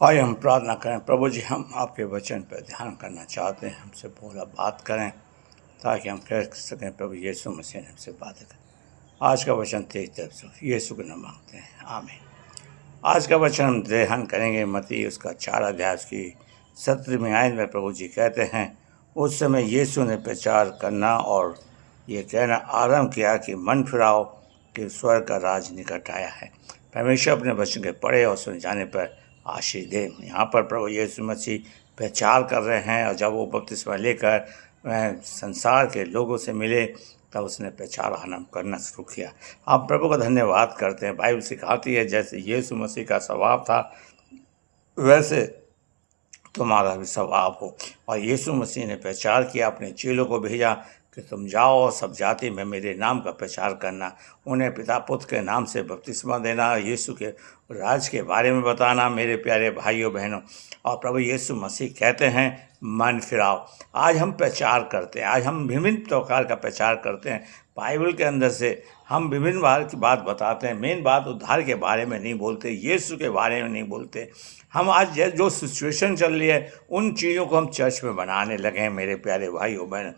आइए हम प्रार्थना करें। प्रभु जी, हम आपके वचन पर ध्यान करना चाहते हैं। हमसे बोला बात करें ताकि हम कह सकें प्रभु यीशु मसीह ने हमसे बातें करें। आज का वचन तेरी तरफ से यीशु के नाम मांगते हैं, आमीन। आज का वचन हम ध्यान करेंगे मत्ती उसका 4 अध्याय उसकी 17वीं आयत में प्रभु जी कहते हैं, उस समय यीशु ने प्रचार करना और ये कहना आरंभ किया कि मन फिराओ कि स्वर्ग का राज निकट आया है। परमेश्वर अपने वचन के पढ़े और सुन जाने पर आशीष दे। यहाँ पर प्रभु यीशु मसीह प्रचार कर रहे हैं और जब वो बपतिस्मा लेकर संसार के लोगों से मिले तब उसने प्रचार आरंभ करना शुरू किया। आप प्रभु का धन्यवाद करते हैं। बाइबल सिखाती है जैसे यीशु मसीह का स्वभाव था वैसे तुम्हारा भी स्वभाव हो। और यीशु मसीह ने प्रचार किया, अपने चेलों को भेजा कि तुम जाओ और सब जाति में मेरे नाम का प्रचार करना, उन्हें पिता पुत्र के नाम से बपतिस्मा देना, यीशु के राज के बारे में बताना। मेरे प्यारे भाइयों बहनों, और प्रभु यीशु मसीह कहते हैं मन फिराओ। आज हम प्रचार करते हैं, आज हम विभिन्न प्रकार का प्रचार करते हैं। बाइबल के अंदर से हम विभिन्न बार की बात बताते हैं। मेन बात उद्धार के बारे में नहीं बोलते, यीशु के बारे में नहीं बोलते। हम आज जो सिचुएशन चल रही है उन चीज़ों को हम चर्च में बनाने लगे हैं मेरे प्यारे भाइयों बहन।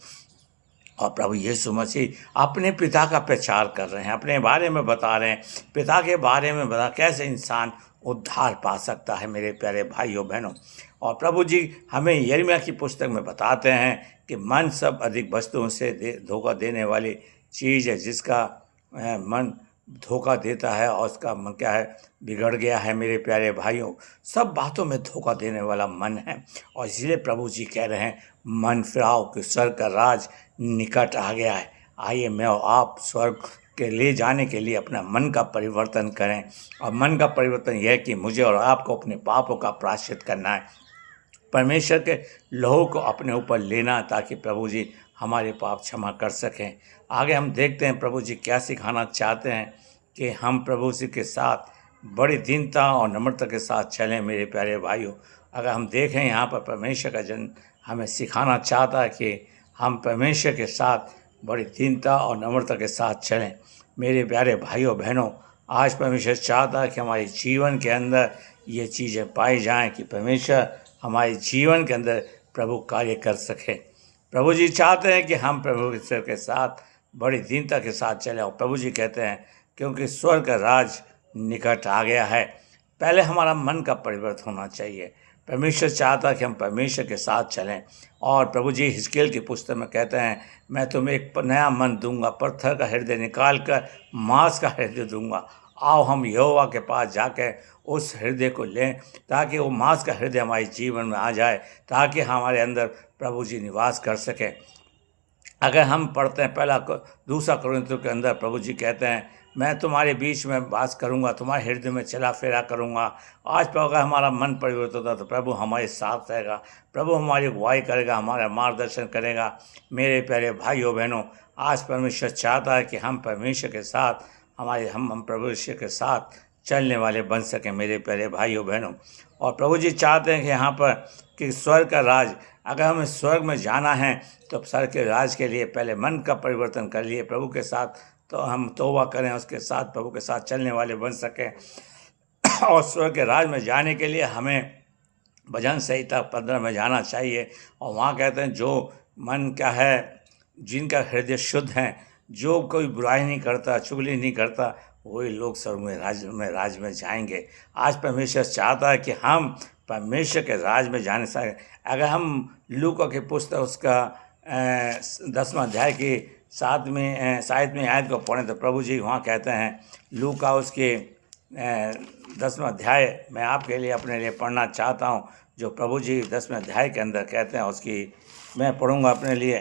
और प्रभु यीशु मसीह अपने पिता का प्रचार कर रहे हैं, अपने बारे में बता रहे हैं, पिता के बारे में बता कैसे इंसान उद्धार पा सकता है मेरे प्यारे भाइयों बहनों। और प्रभु जी हमें यिर्मयाह की पुस्तक में बताते हैं कि मन सब अधिक वस्तुओं से धोखा देने वाली चीज़ है, जिसका मन धोखा देता है और उसका मन क्या है, बिगड़ गया है मेरे प्यारे भाइयों। सब बातों में धोखा देने वाला मन है। और इसलिए प्रभु जी कह रहे हैं मन फिराओ कि स्वर्ग का राज निकट आ गया है। आइए मैं और आप स्वर्ग के ले जाने के लिए अपना मन का परिवर्तन करें। और मन का परिवर्तन यह है कि मुझे और आपको अपने पापों का प्रायश्चित करना है, परमेश्वर के लहू को अपने ऊपर लेना, ताकि प्रभु जी हमारे पाप क्षमा कर सकें। आगे हम देखते हैं प्रभु जी क्या सिखाना चाहते हैं कि हम प्रभु जी के साथ बड़ी दीनता और नम्रता के साथ चलें मेरे प्यारे भाइयों। अगर हम देखें यहाँ पर परमेश्वर का जन हमें सिखाना चाहता है कि हम परमेश्वर के साथ बड़ी दीनता और नम्रता के साथ चलें मेरे प्यारे भाइयों बहनों। आज परमेश्वर चाहता है कि हमारे जीवन के अंदर ये चीज़ें पाई जाएं कि परमेश्वर हमारे जीवन के अंदर प्रभु कार्य कर सके। प्रभु जी चाहते हैं कि हम प्रभु के साथ बड़ी दीनता के साथ चलें। और प्रभु जी कहते हैं क्योंकि स्वर्ग का राज निकट आ गया है। पहले हमारा मन का परिवर्तन होना चाहिए। परमेश्वर चाहता है कि हम परमेश्वर के साथ चलें। और प्रभु जी हिजकेल की पुस्तक में कहते हैं मैं तुम्हें एक नया मन दूंगा, पत्थर का हृदय निकाल कर मांस का हृदय दूंगा। आओ हम यहोवा के पास जाकर उस हृदय को लें, ताकि वो मांस का हृदय हमारे जीवन में आ जाए, ताकि हमारे अंदर प्रभु जी निवास कर सकें। अगर हम पढ़ते हैं दूसरा कुरिन्थियों के अंदर प्रभु जी कहते हैं मैं तुम्हारे बीच में वास करूंगा, तुम्हारे हृदय में चला फेरा करूंगा। आज पर अगर हमारा मन परिवर्तन होता तो प्रभु हमारे साथ रहेगा, प्रभु हमारी अगुवाई करेगा, हमारा मार्गदर्शन करेगा मेरे प्यारे भाइयों बहनों। आज परमेश्वर चाहता है कि हम परमेश्वर के साथ हम परमेश्वर के साथ चलने वाले बन सकें मेरे प्यारे भाइयों बहनों। और प्रभु जी चाहते हैं कि यहाँ पर कि स्वर्ग का राज, अगर हमें स्वर्ग में जाना है तो स्वर्ग के राज के लिए पहले मन का परिवर्तन कर लिए प्रभु के साथ, तो हम तौबा करें, उसके साथ प्रभु के साथ चलने वाले बन सकें। और स्वर्ग के राज में जाने के लिए हमें भजन संहिता 15 में जाना चाहिए। और वहाँ कहते हैं जो मन क्या है, जिनका हृदय शुद्ध है, जो कोई बुराई नहीं करता, चुगली नहीं करता, वही लोग स्वर्ग में राज में जाएंगे। आज परमेश्वर चाहता है कि हम परमेश्वर के राज में जाने से अगर हम लूका की पुस्तक उसका 10वां अध्याय की 7वीं आयत को पढ़ें तो प्रभु जी वहाँ कहते हैं, लूका उसके 10वां अध्याय मैं आपके लिए अपने लिए पढ़ना चाहता हूँ, जो प्रभु जी 10वें अध्याय के अंदर कहते हैं उसकी मैं पढ़ूँगा अपने लिए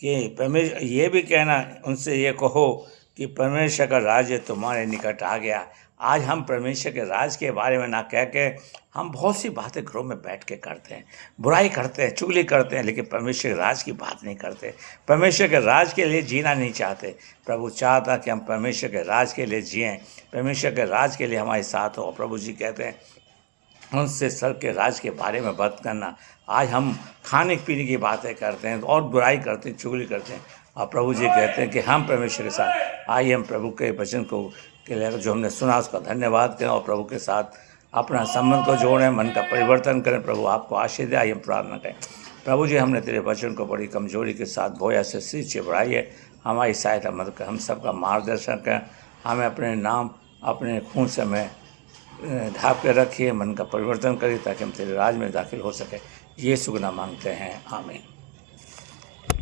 कि परमेश्वर ये भी कहना उनसे ये कहो कि परमेश्वर का राज्य तुम्हारे निकट आ गया। आज हम परमेश्वर के राज के बारे में ना कह के हम बहुत सी बातें घरों में बैठ के करते हैं, बुराई करते हैं, चुगली करते हैं, लेकिन परमेश्वर के राज की बात नहीं करते, परमेश्वर के राज के लिए जीना नहीं चाहते। प्रभु चाहता कि हम परमेश्वर के राज के लिए जिएं, परमेश्वर के राज के लिए हमारे साथ हो। प्रभु जी कहते हैं उनसे स्वर्ग के राज के बारे में बात करना। आज हम खाने पीने की बातें करते हैं और बुराई करते हैं, चुगली करते हैं। और प्रभु जी कहते हैं कि हम परमेश्वर के साथ आइए हम प्रभु के वचन को के लिए जो हमने सुना उसका धन्यवाद करें और प्रभु के साथ अपना संबंध को जोड़ें, मन का परिवर्तन करें। प्रभु आपको आशीष दे। आइए हम प्रार्थना करें। प्रभु जी, हमने तेरे वचन को बड़ी कमजोरी के साथ बोया से सींचे बढ़ाइए। हमारी सहायता मदद कर, हम सबका मार्गदर्शन करें। हमें अपने नाम, अपने खून से हमें ढाँप के रखिए, मन का परिवर्तन करिए ताकि हम तेरे राज में दाखिल हो सके। यीशु का नाम मांगते हैं, आमीन।